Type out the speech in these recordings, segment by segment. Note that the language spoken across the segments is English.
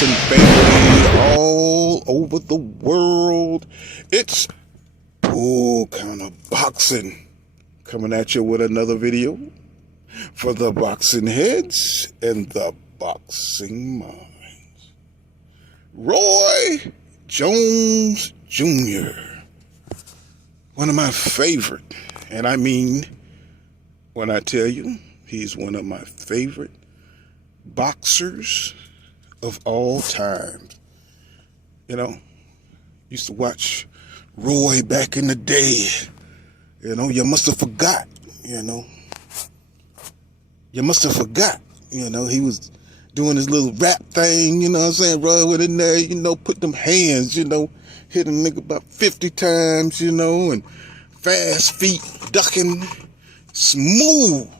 boxing family all over the world. It's Pool Counter Boxing coming at you with another video for the boxing heads and the boxing minds. Roy Jones Jr., one of my favorite, and I mean when I tell you he's one of my favorite boxers of all time. You know, used to watch Roy back in the day. You know, you must have forgot, You must have forgot, he was doing his little rap thing, you know what I'm saying? Roy went in there, put them hands, hit a nigga about 50 times, and fast feet, ducking, smooth,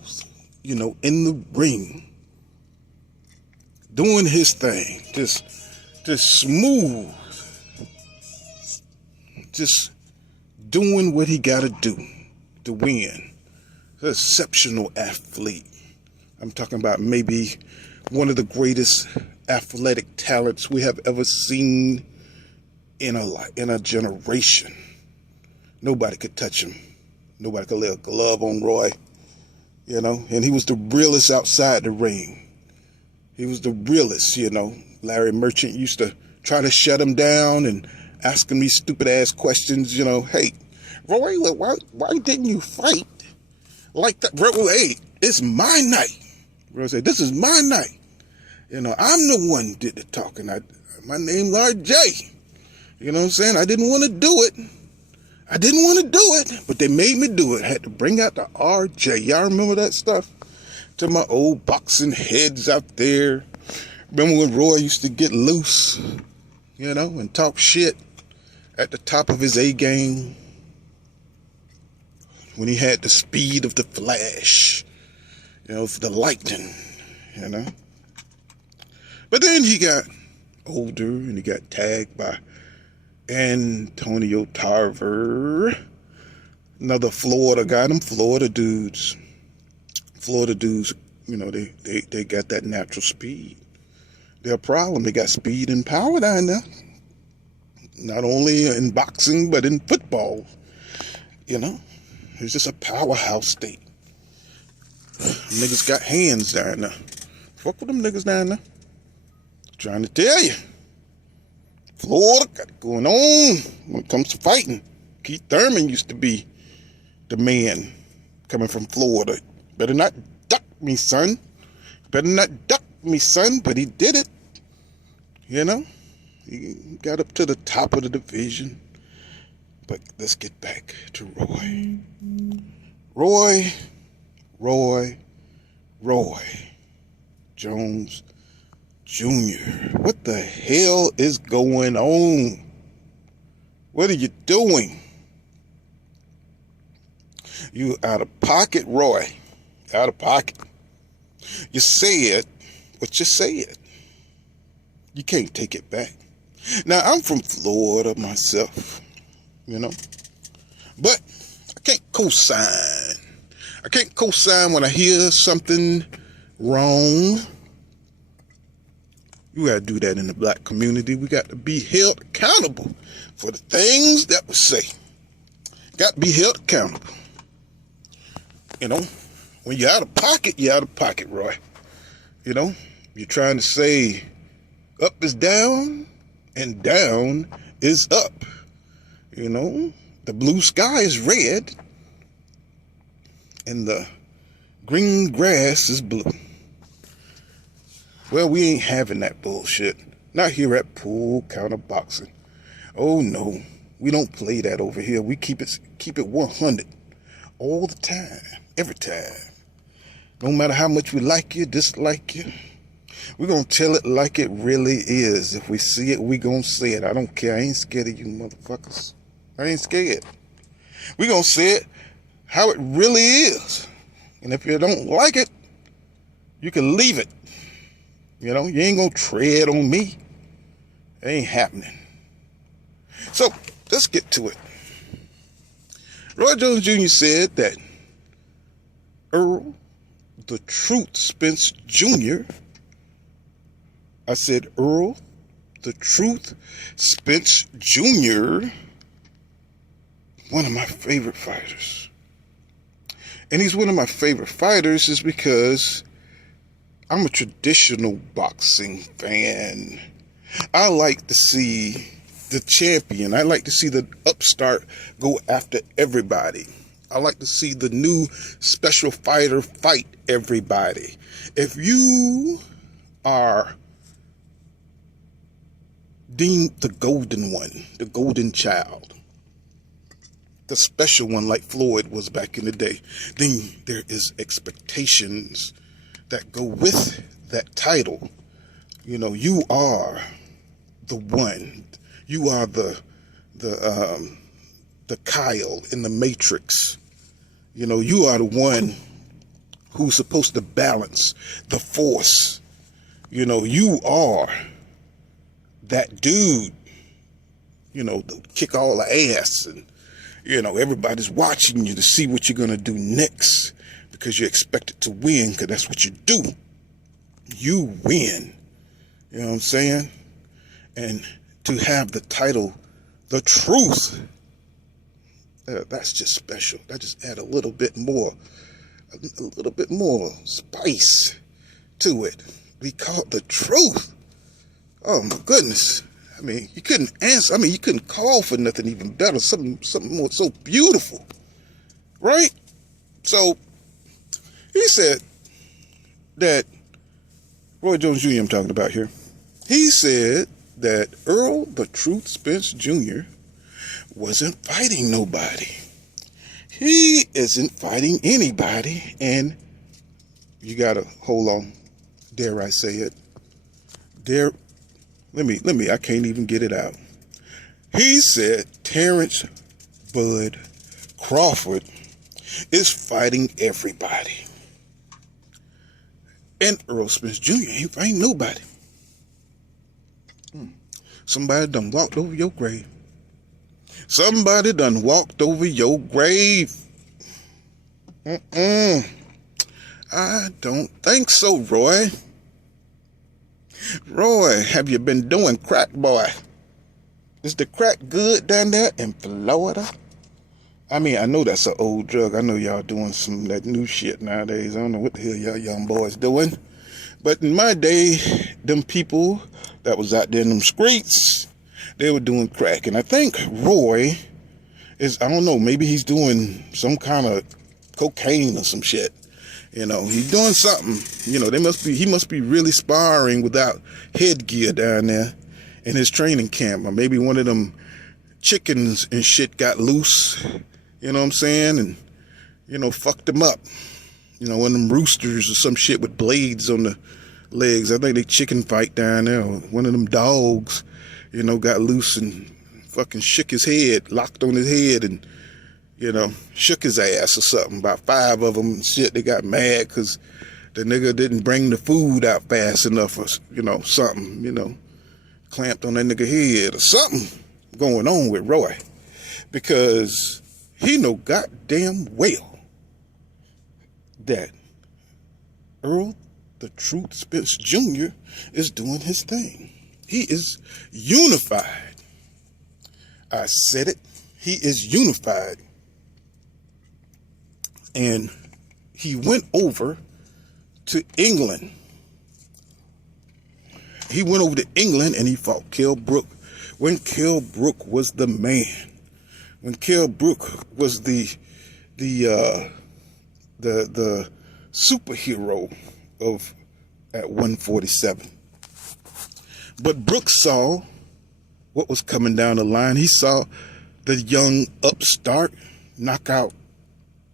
in the ring. Doing his thing, just smooth, just doing what he got to do to win. An exceptional athlete. I'm talking about maybe one of the greatest athletic talents we have ever seen in a generation. Nobody could touch him. Nobody could lay a glove on Roy, and he was the realest outside the ring. He was the realest, Larry Merchant used to try to shut him down and asking me stupid ass questions, hey, Roy, why didn't you fight like that? Bro, hey, it's my night. Roy said, this is my night. I'm the one who did the talking. My name's RJ. You know what I'm saying? I didn't want to do it. But they made me do it. I had to bring out the RJ. Y'all remember that stuff? To my old boxing heads out there. Remember when Roy used to get loose, and talk shit at the top of his A game? When he had the speed of the Flash, the lightning, But then he got older and he got tagged by Antonio Tarver, another Florida guy. Them Florida dudes, they got that natural speed. They're a problem. They got speed and power down there. Not only in boxing, but in football. It's just a powerhouse state. Niggas got hands down there. Fuck with them niggas down there. Trying to tell you. Florida got it going on when it comes to fighting. Keith Thurman used to be the man coming from Florida. Better not duck me, son. But he did it. He got up to the top of the division. But let's get back to Roy. Roy Jones Jr. What the hell is going on? What are you doing? You out of pocket, Roy. Out of pocket. You said what you said. You can't take it back. Now, I'm from Florida myself, but I can't co-sign. I can't co-sign when I hear something wrong. You got to do that in the black community. We got to be held accountable for the things that we say. Got to be held accountable. When you're out of pocket, Roy. You're trying to say up is down and down is up. The blue sky is red and the green grass is blue. Well, we ain't having that bullshit. Not here at Pool Counter Boxing. Oh no, we don't play that over here. We keep it 100 all the time, every time. No matter how much we like you, dislike you, we're gonna tell it like it really is. If we see it, we gonna say it. I don't care. I ain't scared of you motherfuckers. I ain't scared. We gonna say it how it really is. And if you don't like it, you can leave it. You ain't gonna tread on me. It ain't happening. So, let's get to it. Roy Jones Jr. said that Errol the Truth Spence Jr. I said Errol the Truth Spence Jr., one of my favorite fighters. And he's one of my favorite fighters is because I'm a traditional boxing fan. I like to see the champion. I like to see the upstart go after everybody. I like to see the new special fighter fight everybody. If you are deemed the golden one, the golden child, the special one like Floyd was back in the day, then there is expectations that go with that title. You know, you are the one. You are the Kyle in the Matrix. You know, you are the one who's supposed to balance the force. You know, you are that dude, you know, to kick all the ass, and, you know, everybody's watching you to see what you're going to do next because you're expected to win, because that's what you do. You win. You know what I'm saying? And to have the title, The Truth, that's just special. That just add a little bit more spice to it. We call it The Truth. Oh my goodness. I mean, you couldn't answer. I mean, you couldn't call for nothing even better. Something more so beautiful. Right? So, he said that, Roy Jones Jr. I'm talking about here. He said that Errol the Truth Spence Jr. wasn't fighting nobody. He isn't fighting anybody. And you gotta hold on. Dare I say it? Let me, I can't even get it out. He said Terrence Bud Crawford is fighting everybody. And Errol Spence Jr. ain't fighting nobody. Somebody done walked over your grave. Somebody done walked over your grave. I don't think so, Roy. Roy, have you been doing crack, boy? Is the crack good down there in Florida? I mean, I know that's an old drug. I know y'all doing some of that new shit nowadays. I don't know what the hell y'all young boys doing. But in my day, them people that was out there in them streets, they were doing crack. And I think Roy is, I don't know, maybe he's doing some kind of cocaine or some shit. You know, he's doing something. You know, he must be really sparring without headgear down there in his training camp. Or maybe one of them chickens and shit got loose. You know what I'm saying? And, you know, fucked him up. You know, one of them roosters or some shit with blades on the legs. I think they chicken fight down there. Or one of them dogs, you know, got loose and fucking shook his head, locked on his head, and, you know, shook his ass or something. About 5 of them and shit. They got mad because the nigga didn't bring the food out fast enough or, you know, something, you know, clamped on that nigga head or something going on with Roy. Because he know goddamn well that Errol the Truth Spence Jr. is doing his thing. He is unified. I said it. He is unified. And he went over to England. He went over to England and he fought Kell Brook when Kell Brook was the man. When Kell Brook was the superhero of at 147. But Brooks saw what was coming down the line. He saw the young upstart knock out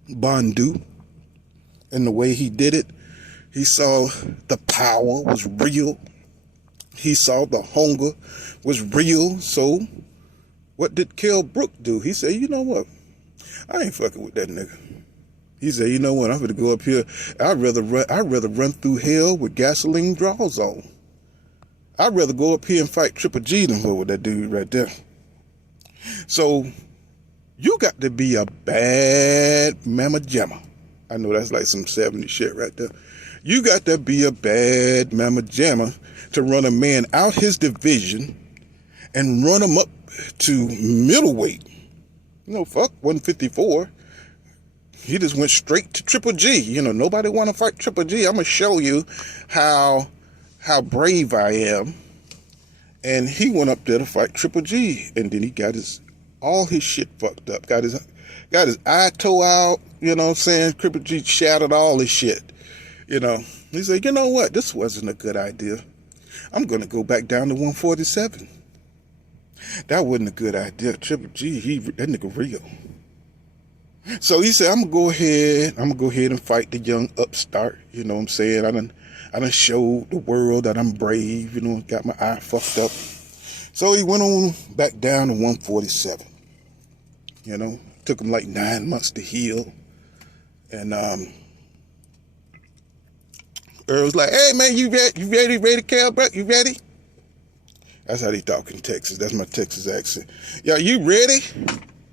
Bondu, and the way he did it, he saw the power was real. He saw the hunger was real. So what did Kell Brook do? He said, you know what? I ain't fucking with that nigga. He said, you know what? I'm gonna go up here. I'd rather run through hell with gasoline draws on. I'd rather go up here and fight Triple G than go with that dude right there. So you got to be a bad mama jamma. I know that's like some 70s shit right there. You got to be a bad mama jamma to run a man out his division and run him up to middleweight. Fuck 154. He just went straight to Triple G. Nobody want to fight Triple G. I'm going to show you how brave I am. And he went up there to fight Triple G. And then he got all his shit fucked up. Got his eye toe out. Triple G shattered all his shit. He said, you know what? This wasn't a good idea. I'm going to go back down to 147. That wasn't a good idea. Triple G, that nigga real. So he said, I'm gonna go ahead and fight the young upstart. You know what I'm saying? I done showed the world that I'm brave, got my eye fucked up. So he went on back down to 147. Took him like 9 months to heal. And Earl was like, hey man, you ready, Cal, bro? You ready? That's how they talk in Texas. That's my Texas accent. Yo, you ready?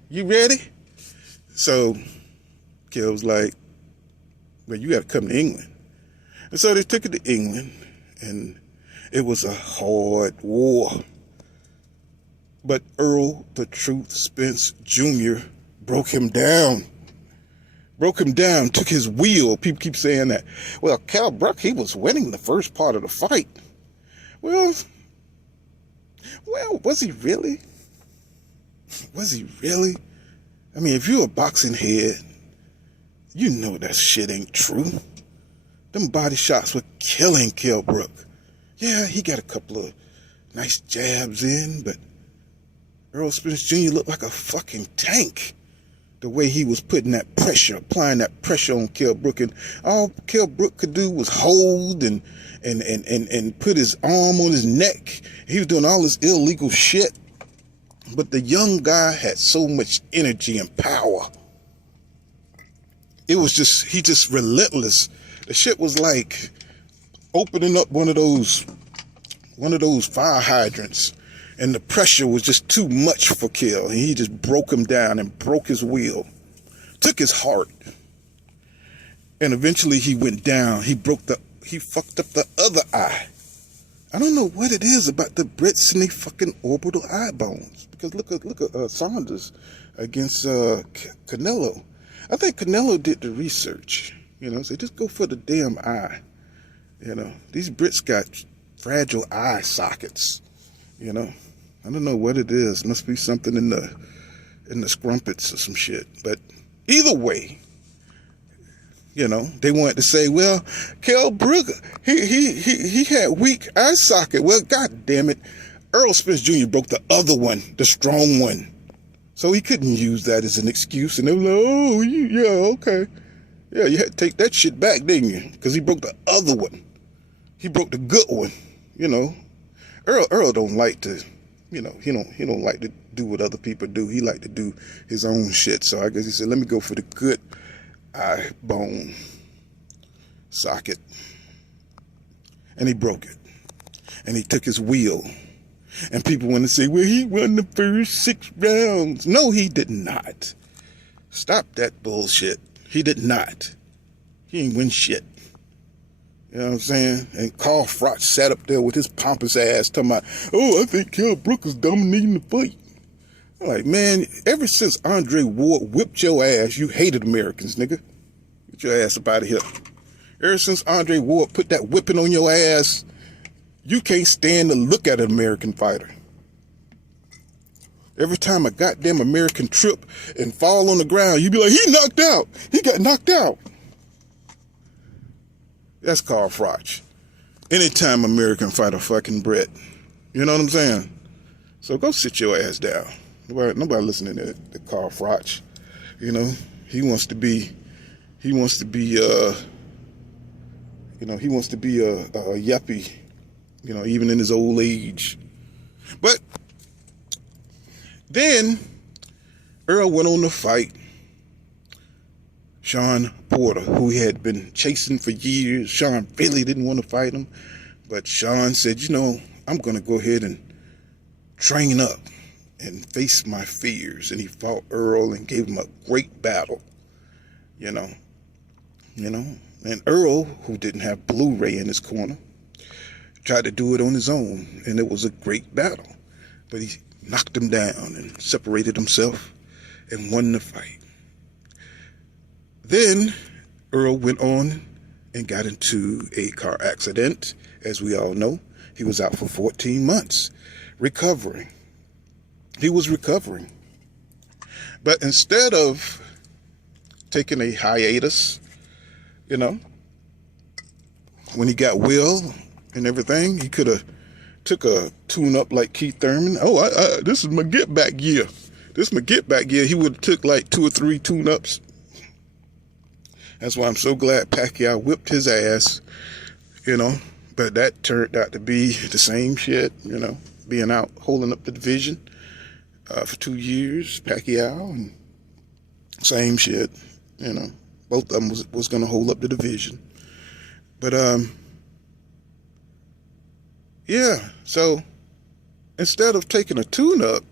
You ready? So Kel was like, well, you got to come to England. And so they took it to England, and it was a hard war. But Errol, the Truth Spence Jr. broke him down, took his wheel. People keep saying that. Well, Cal Bruck, he was winning the first part of the fight. Well, was he really? Was he really? I mean, if you're a boxing head, you know that shit ain't true. Them body shots were killing Kell Brook. Yeah, he got a couple of nice jabs in, but Errol Spence Jr. looked like a fucking tank. The way he was putting that pressure, applying that pressure on Kell Brook, and all Kell Brook could do was hold and put his arm on his neck. He was doing all this illegal shit. But the young guy had so much energy and power. He just relentless. The shit was like opening up one of those fire hydrants, and the pressure was just too much for Kell. And he just broke him down and broke his will, took his heart, and eventually he went down. He fucked up the other eye. I don't know what it is about the Brits and they fucking orbital eye bones. Because look at Saunders against Canelo. I think Canelo did the research. So just go for the damn eye. These Brits got fragile eye sockets. I don't know what it is. Must be something in the scrumpets or some shit. But either way, they wanted to say, well, Kell Brook, he had weak eye socket. Well, god damn it, Errol Spence Jr. broke the other one, the strong one. So he couldn't use that as an excuse. And they were like, oh, yeah, okay. Yeah, you had to take that shit back, didn't you? Because he broke the other one. He broke the good one. Earl don't like to, he don't like to do what other people do. He like to do his own shit. So I guess he said, let me go for the good eye bone socket. And he broke it. And he took his wheel. And people want to say, well, he won the first 6 rounds. No, he did not. Stop that bullshit. He did not. He ain't win shit. You know what I'm saying? And Carl Froch sat up there with his pompous ass talking about, oh, I think Kell Brook is dominating the fight. I'm like, man, ever since Andre Ward whipped your ass, you hated Americans, nigga. Get your ass up out of here. Ever since Andre Ward put that whipping on your ass, you can't stand to look at an American fighter. Every time a goddamn American trip and fall on the ground, you be like, he knocked out. He got knocked out. That's Carl Froch. Anytime American fight a fucking Brit. You know what I'm saying? So go sit your ass down. Nobody listening to Carl Froch. He wants to be a yuppie, even in his old age. But then Earl went on to fight Sean Porter, who he had been chasing for years. Sean really didn't want to fight him, but Sean said, I'm going to go ahead and train up and face my fears. And he fought Earl and gave him a great battle. And Earl, who didn't have Blu-ray in his corner, tried to do it on his own, and it was a great battle. But he knocked him down and separated himself and won the fight. Then Earl went on and got into a car accident. As we all know, he was out for 14 months recovering. He was recovering. But instead of taking a hiatus, when he got well and everything, he could have took a tune-up like Keith Thurman. This is my get-back year. This is my get-back year. He would have took like 2 or 3 tune-ups. That's why I'm so glad Pacquiao whipped his ass, But that turned out to be the same shit, being out holding up the division for 2 years, Pacquiao, and same shit, Both of them was going to hold up the division. But, so instead of taking a tune-up,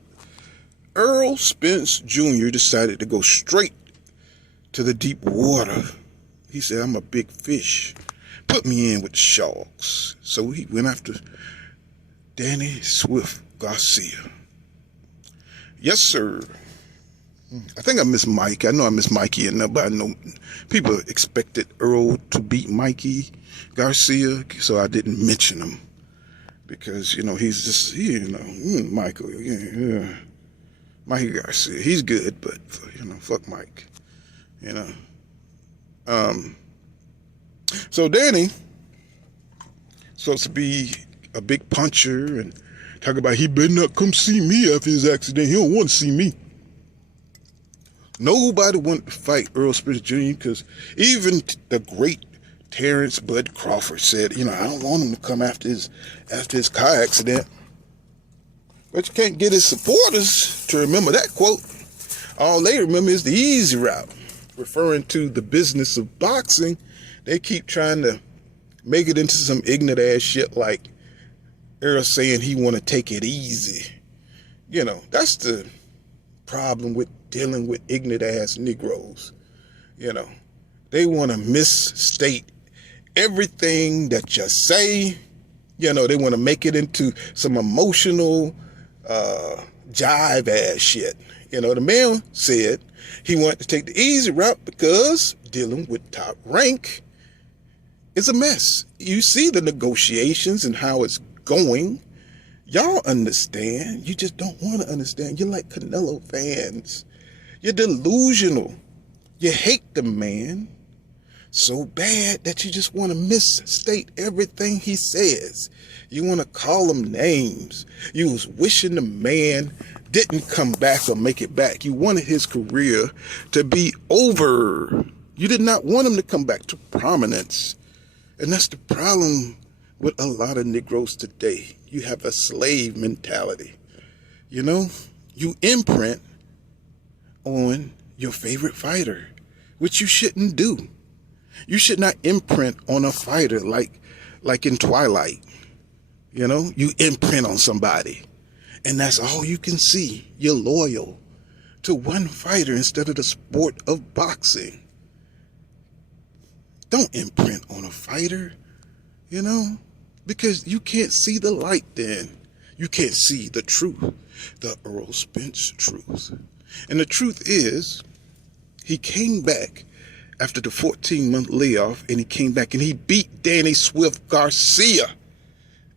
Errol Spence Jr. decided to go straight to the deep water. He said, I'm a big fish. Put me in with the sharks. So he went after Danny Swift Garcia. Yes, sir. I think I miss Mike. I know I miss Mikey enough, but I know people expected Earl to beat Mikey Garcia, so I didn't mention him. Because, he's just, Michael, Mikey Garcia. He's good, but, fuck Mike. So Danny supposed to be a big puncher and talk about he better not come see me after his accident. He don't want to see me. Nobody wanted to fight Errol Spence Jr. because even the great Terrence Bud Crawford said, I don't want him to come after his car accident. But you can't get his supporters to remember that quote. All they remember is the easy route, referring to the business of boxing. They keep trying to make it into some ignorant ass shit like Errol saying he want to take it easy. That's the problem with dealing with ignorant ass Negroes. They want to misstate everything that you say. They want to make it into some emotional jive ass shit. The man said he wanted to take the easy route because dealing with Top Rank is a mess. You see the negotiations and how it's going. Y'all understand. You just don't want to understand. You're like Canelo fans. You're delusional. You hate the man so bad that you just want to misstate everything he says. You want to call him names. You was wishing the man didn't come back or make it back. You wanted his career to be over. You did not want him to come back to prominence. And that's the problem with a lot of Negroes today. You have a slave mentality. You imprint on your favorite fighter, which you shouldn't do. You should not imprint on a fighter like in Twilight. You imprint on somebody. And that's all you can see. You're loyal to one fighter instead of the sport of boxing. Don't imprint on a fighter, because you can't see the light then. You can't see the truth, the Errol Spence truth. And the truth is, he came back after the 14-month layoff, and he came back and he beat Danny Swift Garcia.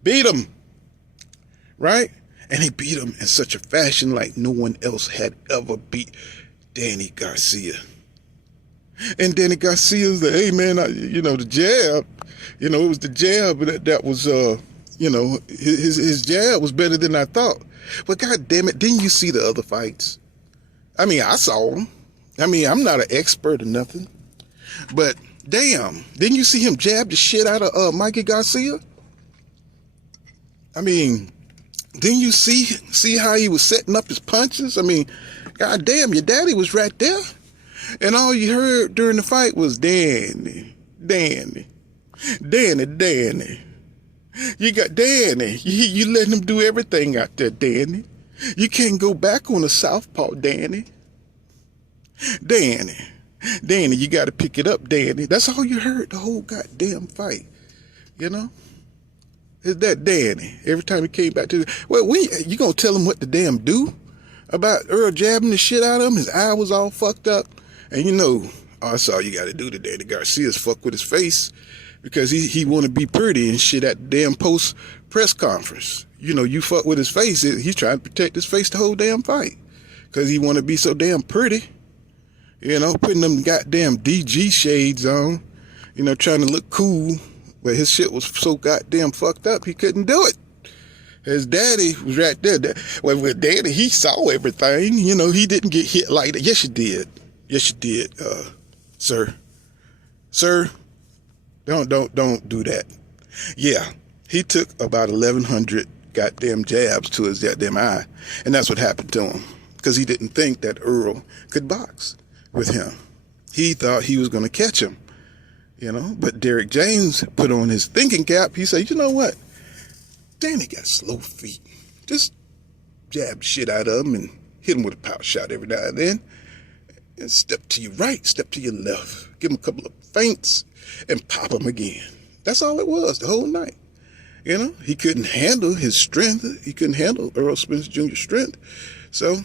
Beat him, right? And he beat him in such a fashion like no one else had ever beat Danny Garcia. And Danny Garcia's like, hey man, the jab, it was the jab that was, his jab was better than I thought. But God damn it, didn't you see the other fights? I saw them. I'm not an expert or nothing. But damn, didn't you see him jab the shit out of Mikey Garcia? Didn't you see how he was setting up his punches? God damn, your daddy was right there. And all you heard during the fight was Danny. You got Danny. You letting him do everything out there, Danny. You can't go back on the southpaw, Danny. Danny, you got to pick it up, Danny. That's all you heard the whole goddamn fight. You know? Is that Danny? Every time he came back to you gonna tell him what to damn do about Earl jabbing the shit out of him? His eye was all fucked up. And that's all you got to do to Danny Garcia's fuck with his face because he want to be pretty and shit at the damn post press conference. You fuck with his face. He's trying to protect his face the whole damn fight because he want to be so damn pretty. Putting them goddamn DG shades on, trying to look cool. But his shit was so goddamn fucked up, he couldn't do it. His daddy was right there. Well, with Daddy, he saw everything. He didn't get hit like that. Yes, you did. Yes, you did, sir. Sir, don't do that. Yeah, he took about 1,100 goddamn jabs to his goddamn eye, and that's what happened to him because he didn't think that Earl could box with him. He thought he was going to catch him. But Derrick James put on his thinking cap. He said, you know what? Danny got slow feet. Just jab shit out of him and hit him with a power shot every now and then. And step to your right, step to your left. Give him a couple of feints and pop him again. That's all it was the whole night. He couldn't handle his strength. He couldn't handle Errol Spence Jr.'s strength. So,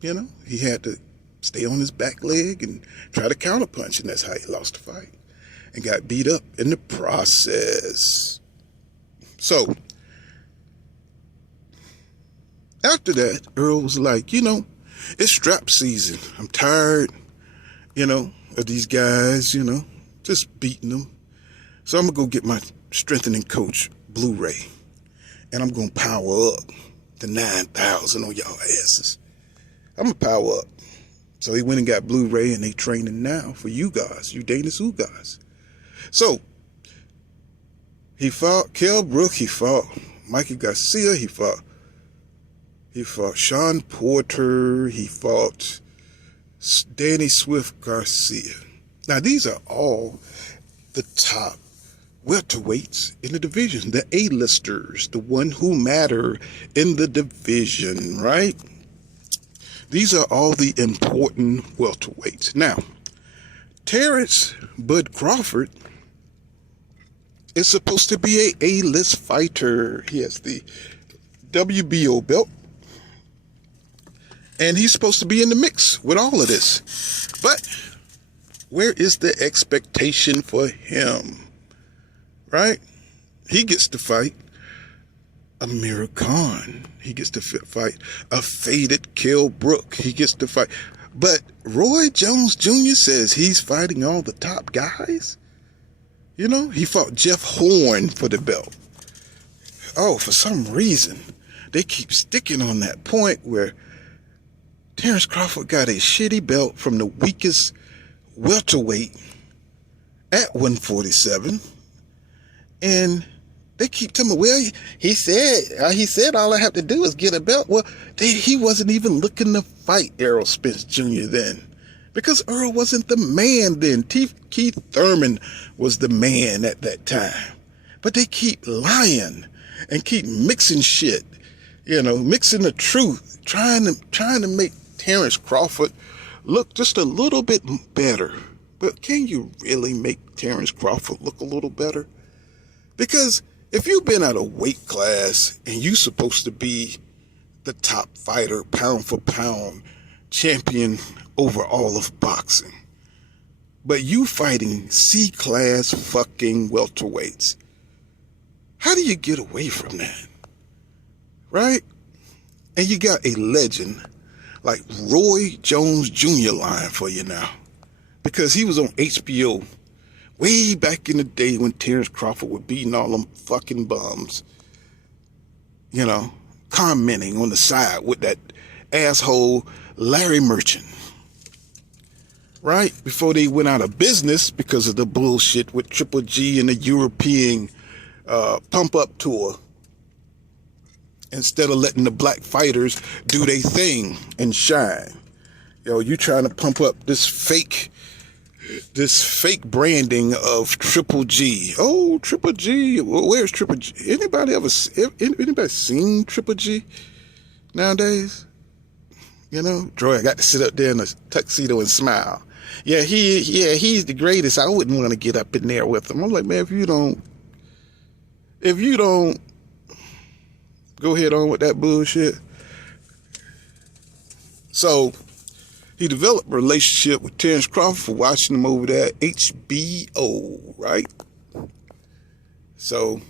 he had to stay on his back leg and try to counterpunch. And that's how he lost the fight. And got beat up in the process. So, after that, Earl was like, it's strap season. I'm tired, of these guys, just beating them. So I'm going to go get my strengthening coach Blu-ray. And I'm going to power up to 9,000 on y'all asses. I'm going to power up. So he went and got Blu-ray and they training now for you guys, you Dana Sioux guys. So, he fought Kell Brook, he fought Mikey Garcia, he fought Sean Porter, he fought Danny Swift Garcia. Now, these are all the top welterweights in the division, the A-listers, the one who matter in the division, right? These are all the important welterweights. Now, Terrence Bud Crawford is supposed to be a A-list fighter. He has the WBO belt. And he's supposed to be in the mix with all of this. But where is the expectation for him? Right? He gets to fight Amir Khan. He gets to fight a faded Kell Brook. He gets to fight. But Roy Jones Jr. says he's fighting all the top guys. He fought Jeff Horn for the belt. Oh, for some reason, they keep sticking on that point where Terrence Crawford got a shitty belt from the weakest welterweight at 147. And they keep telling me, well, he said all I have to do is get a belt. Well, he wasn't even looking to fight Errol Spence Jr. then. Because Earl wasn't the man then. Keith Thurman was the man at that time. But they keep lying and keep mixing shit. Mixing the truth. Trying to make Terrence Crawford look just a little bit better. But can you really make Terrence Crawford look a little better? Because if you've been at a weight class and you're supposed to be the top fighter, pound for pound, champion over all of boxing, but you fighting C-class fucking welterweights, how do you get away from that? Right? And you got a legend like Roy Jones Jr. lying for you now. Because he was on HBO way back in the day when Terrence Crawford was beating all them fucking bums. Commenting on the side with that asshole Larry Merchant. Right? Before they went out of business because of the bullshit with Triple G and the European pump-up tour. Instead of letting the black fighters do their thing and shine. You trying to pump up this fake branding of Triple G. Oh, Triple G. Where's Triple G? Anybody seen Triple G nowadays? Troy, I got to sit up there in a tuxedo and smile. he's the greatest. I wouldn't want to get up in there with him. I'm like, man, if you don't go ahead on with that bullshit. So he developed a relationship with Terrence Crawford for watching him over there at HBO, right? So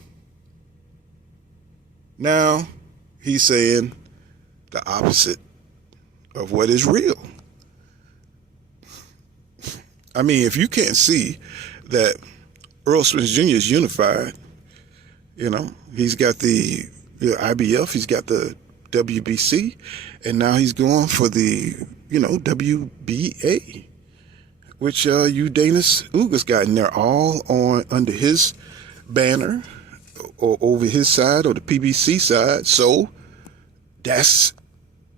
now he's saying the opposite of what is real. I mean, if you can't see that Errol Spence Jr. is unified, he's got the IBF, he's got the WBC, and now he's going for the, WBA, which Udanis Ugas got in there, all on under his banner or over his side or the PBC side. So that's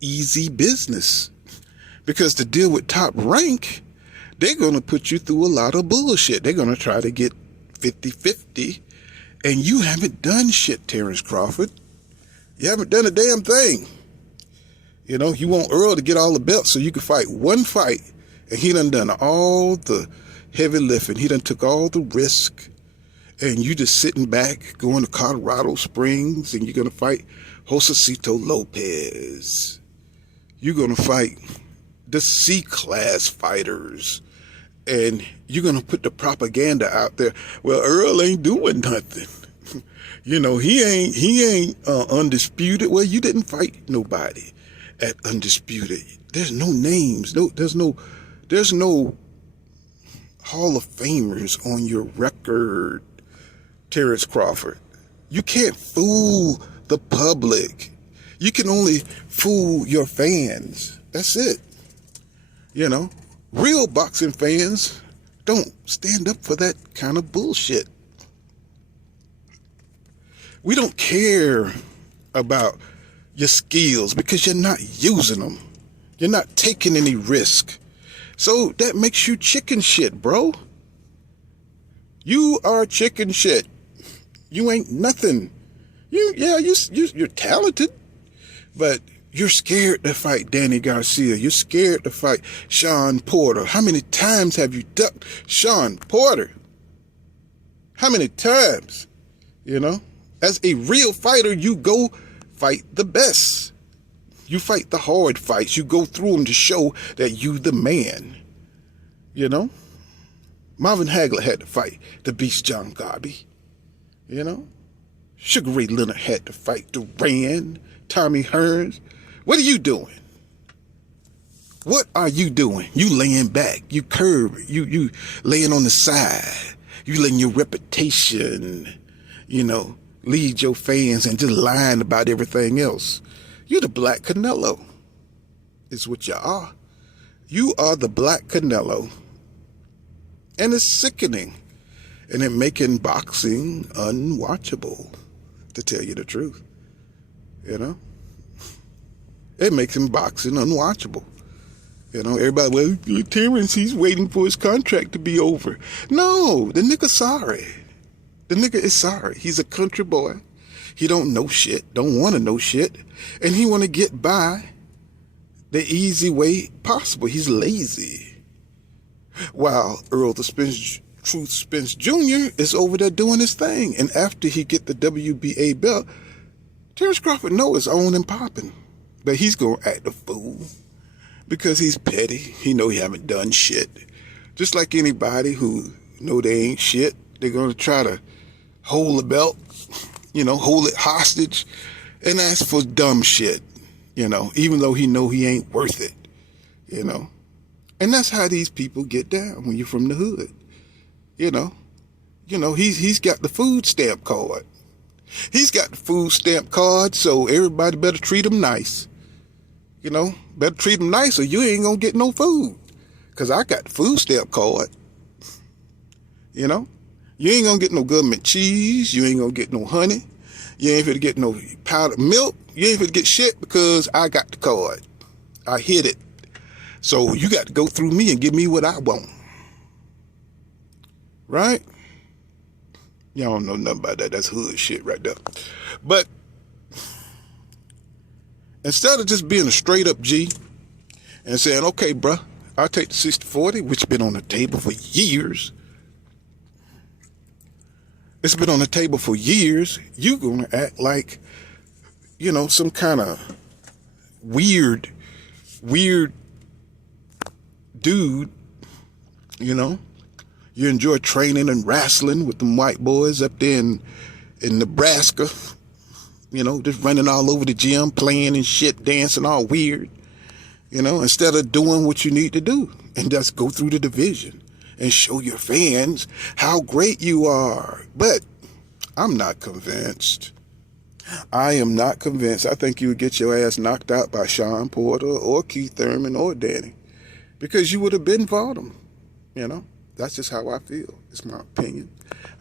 easy business, because to deal with Top Rank, they're going to put you through a lot of bullshit. They're going to try to get 50-50, and you haven't done shit, Terrence Crawford. You haven't done a damn thing. You want Earl to get all the belts so you can fight one fight, and he done all the heavy lifting. He done took all the risk, and you just sitting back going to Colorado Springs, and you're going to fight Josecito Lopez. You're going to fight the C-class fighters, and you're going to put the propaganda out there. Well, Earl ain't doing nothing. He ain't undisputed. Well, you didn't fight nobody at undisputed. There's no names. There's no Hall of Famers on your record, Terrence Crawford. You can't fool the public. You can only fool your fans. That's it. Real boxing fans don't stand up for that kind of bullshit. We don't care about your skills because you're not using them. You're not taking any risk. So that makes you chicken shit, bro. You are chicken shit. You ain't nothing. You're talented, but you're scared to fight Danny Garcia. You're scared to fight Sean Porter. How many times have you ducked Sean Porter? How many times? As a real fighter, you go fight the best. You fight the hard fights. You go through them to show that you the man. Marvin Hagler had to fight the Beast John Garvey. Sugar Ray Leonard had to fight Duran, Tommy Hearns. What are you doing? What are you doing? You laying back. You curve. You laying on the side. You letting your reputation, lead your fans and just lying about everything else. You're the Black Canelo. Is what you are. You are the Black Canelo. And it's sickening. And it making boxing unwatchable, to tell you the truth. It makes him boxing unwatchable. Everybody, well, Terrence, he's waiting for his contract to be over. No, the nigga's sorry. The nigga is sorry. He's a country boy. He don't know shit, don't want to know shit, and he want to get by the easy way possible. He's lazy. While Errol the Truth Spence Jr. is over there doing his thing, and after he get the WBA belt, Terrence Crawford know it's on and popping, but he's gonna act a fool because he's petty. He know he haven't done shit. Just like anybody who know they ain't shit, they're gonna try to hold the belt, hold it hostage and ask for dumb shit, even though he know he ain't worth it, And that's how these people get down when you're from the hood, he's got the food stamp card. He's got the food stamp card, so everybody better treat him nice. Better treat him nice or you ain't gonna get no food. Because I got the food stamp card. You ain't gonna get no government cheese. You ain't gonna get no honey. You ain't gonna get no powdered milk. You ain't gonna get shit because I got the card. I hit it. So you got to go through me and give me what I want. Right? Y'all don't know nothing about that. That's hood shit right there. But instead of just being a straight up G and saying, okay, bruh, I'll take the 60-40, which has been on the table for years. It's been on the table for years. You're going to act like, some kind of weird dude, You enjoy training and wrestling with them white boys up there in Nebraska, just running all over the gym, playing and shit, dancing all weird, instead of doing what you need to do and just go through the division and show your fans how great you are. But I'm not convinced. I am not convinced. I think you would get your ass knocked out by Sean Porter or Keith Thurman or Danny because you would have been for them, That's just how I feel. It's my opinion.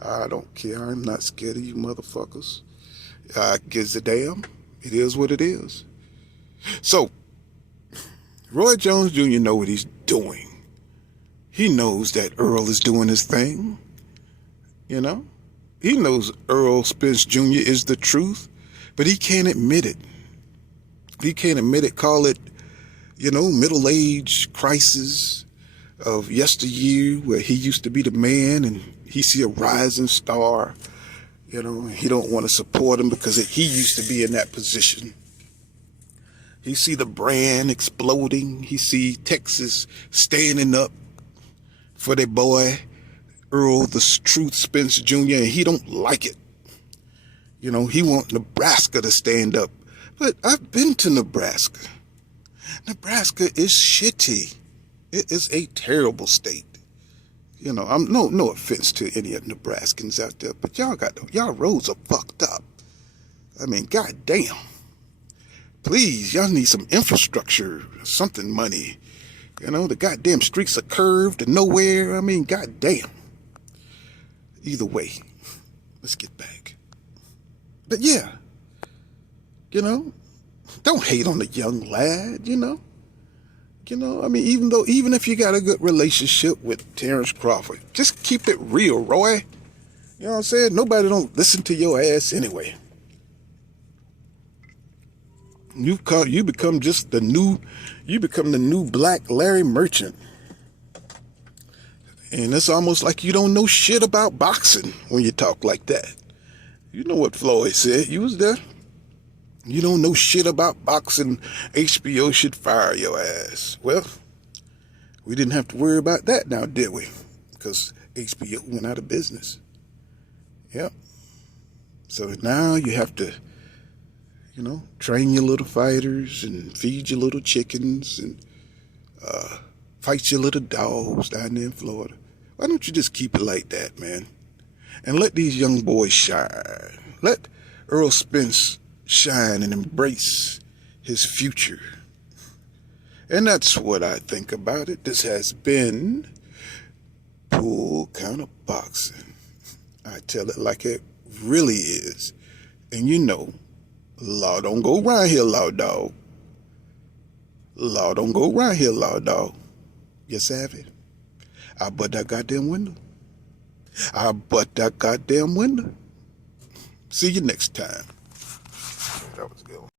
I don't care. I'm not scared of you motherfuckers. Gives a damn. It is what it is. So, Roy Jones Jr. know what he's doing. He knows that Earl is doing his thing. He knows Errol Spence Jr. is the truth, but he can't admit it. He can't admit it. Call it, middle age crisis of yesteryear where he used to be the man and he see a rising star, he don't want to support him because he used to be in that position. He see the brand exploding. He see Texas standing up for their boy, Earl the Truth Spence Jr., and he don't like it. He want Nebraska to stand up. But I've been to Nebraska. Nebraska is shitty. It is a terrible state. I'm no offense to any of Nebraskans out there, but y'all roads are fucked up. I mean, goddamn. Please, y'all need some infrastructure, something money. The goddamn streets are curved to nowhere. I mean, goddamn. Either way, let's get back. But yeah, don't hate on the young lad, I mean, even if you got a good relationship with Terrence Crawford, just keep it real, Roy. You know what I'm saying? Nobody don't listen to your ass anyway. You become the new black Larry Merchant. And it's almost like you don't know shit about boxing when you talk like that. You know what Floyd said. You was there. You don't know shit about boxing. HBO should fire your ass. Well, we didn't have to worry about that now, did we? Because HBO went out of business. Yep. So now you have to, train your little fighters and feed your little chickens and fight your little dogs down there in Florida. Why don't you just keep it like that, man? And let these young boys shine. Let Errol Spence shine and embrace his future. And that's what I think about it. This has been Pool Counter Boxing. I tell it like it really is. And law don't go around here, law dog. Law don't go around here, law dog. You savvy? I butt that goddamn window. See you next time. That was good.